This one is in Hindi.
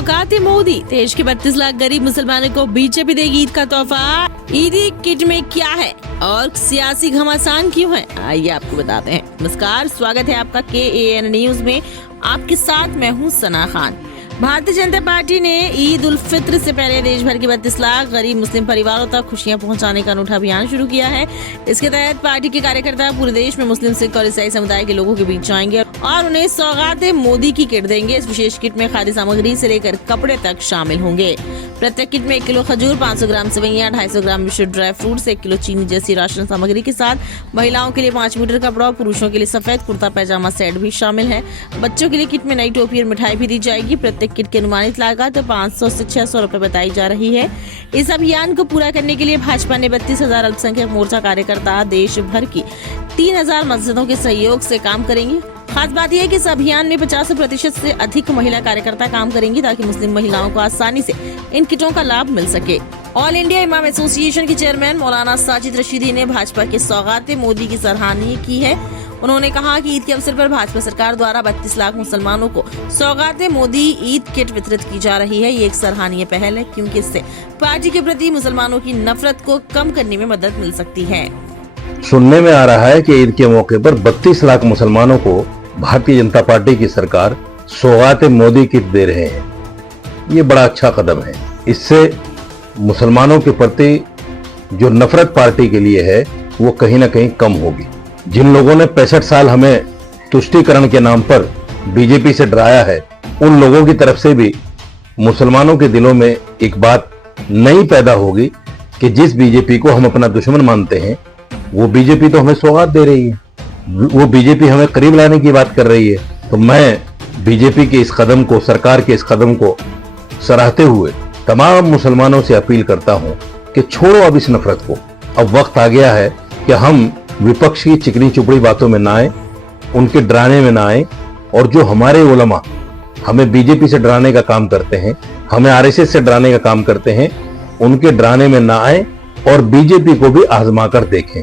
सौगात मोदी, देश के 32 लाख गरीब मुसलमानों को बीजेपी देगी ईद का तोहफा। ईदी किट में क्या है और सियासी घमासान क्यों है, आइए आपको बताते हैं। नमस्कार, स्वागत है आपका KAN न्यूज में। आपके साथ मैं हूं सना खान। भारतीय जनता पार्टी ने ईद उल फित्र से पहले देश भर के 32 लाख गरीब मुस्लिम परिवारों तक खुशियां पहुंचाने का अनूठा अभियान शुरू किया है। इसके तहत पार्टी के कार्यकर्ता पूरे देश में मुस्लिम, सिख और ईसाई समुदाय के लोगों के बीच जाएंगे और उन्हें सौगात मोदी की किट देंगे। इस विशेष किट में खाद्य सामग्री से लेकर कपड़े तक शामिल होंगे। प्रत्येक किट में 1 किलो खजूर, 500 ग्राम सेवइयां, 250 ग्राम मिश्रित ड्राई फ्रूट्स, 1 किलो चीनी जैसी राशन सामग्री के साथ महिलाओं के लिए 5 मीटर कपड़ा और पुरुषों के लिए सफेद कुर्ता पैजामा सेट भी शामिल है। बच्चों के लिए किट में नई टोपी और मिठाई भी दी जाएगी। प्रत्येक किट की अनुमानित लागत 500 से 600 रुपए बताई जा रही है। इस अभियान को पूरा करने के लिए भाजपा ने 32,000 अल्पसंख्यक मोर्चा कार्यकर्ता देश भर की 3,000 मस्जिदों के सहयोग से काम करेंगे। खास बात यह है कि इस अभियान में 50% से अधिक महिला कार्यकर्ता काम करेंगी ताकि मुस्लिम महिलाओं को आसानी से इन किटों का लाभ मिल सके। ऑल इंडिया इमाम एसोसिएशन के चेयरमैन मौलाना साजिद रशीदी ने भाजपा के सौगात मोदी की सराहना की है। उन्होंने कहा कि ईद के अवसर पर भाजपा सरकार द्वारा 32 लाख मुसलमानों को सौगात मोदी ईद किट वितरित की जा रही है। ये एक सराहनीय पहल है क्योंकि इससे पार्टी के प्रति मुसलमानों की नफरत को कम करने में मदद मिल सकती है। सुनने में आ रहा है कि ईद के मौके पर 32 लाख मुसलमानों को भारतीय जनता पार्टी की सरकार सौगात मोदी किट दे रहे हैं। ये बड़ा अच्छा कदम है। इससे मुसलमानों के प्रति जो नफरत पार्टी के लिए है वो कहीं ना कहीं कम होगी। जिन लोगों ने 65 साल हमें तुष्टीकरण के नाम पर बीजेपी से डराया है, उन लोगों की तरफ से भी मुसलमानों के दिलों में एक बात नई पैदा होगी कि जिस बीजेपी को हम अपना दुश्मन मानते हैं वो बीजेपी तो हमें सौगात दे रही है, वो बीजेपी हमें करीब लाने की बात कर रही है। तो मैं बीजेपी के इस कदम को, सरकार के इस कदम को सराहते हुए तमाम मुसलमानों से अपील करता हूं कि छोड़ो अब इस नफरत को। अब वक्त आ गया है कि हम विपक्ष की चिकनी चुपड़ी बातों में ना आए, उनके डराने में ना आए, और जो हमारे उलमा हमें बीजेपी से डराने का काम करते हैं, हमें RSS से डराने का काम करते हैं, उनके डराने में ना आए और बीजेपी को भी आजमा कर देखें।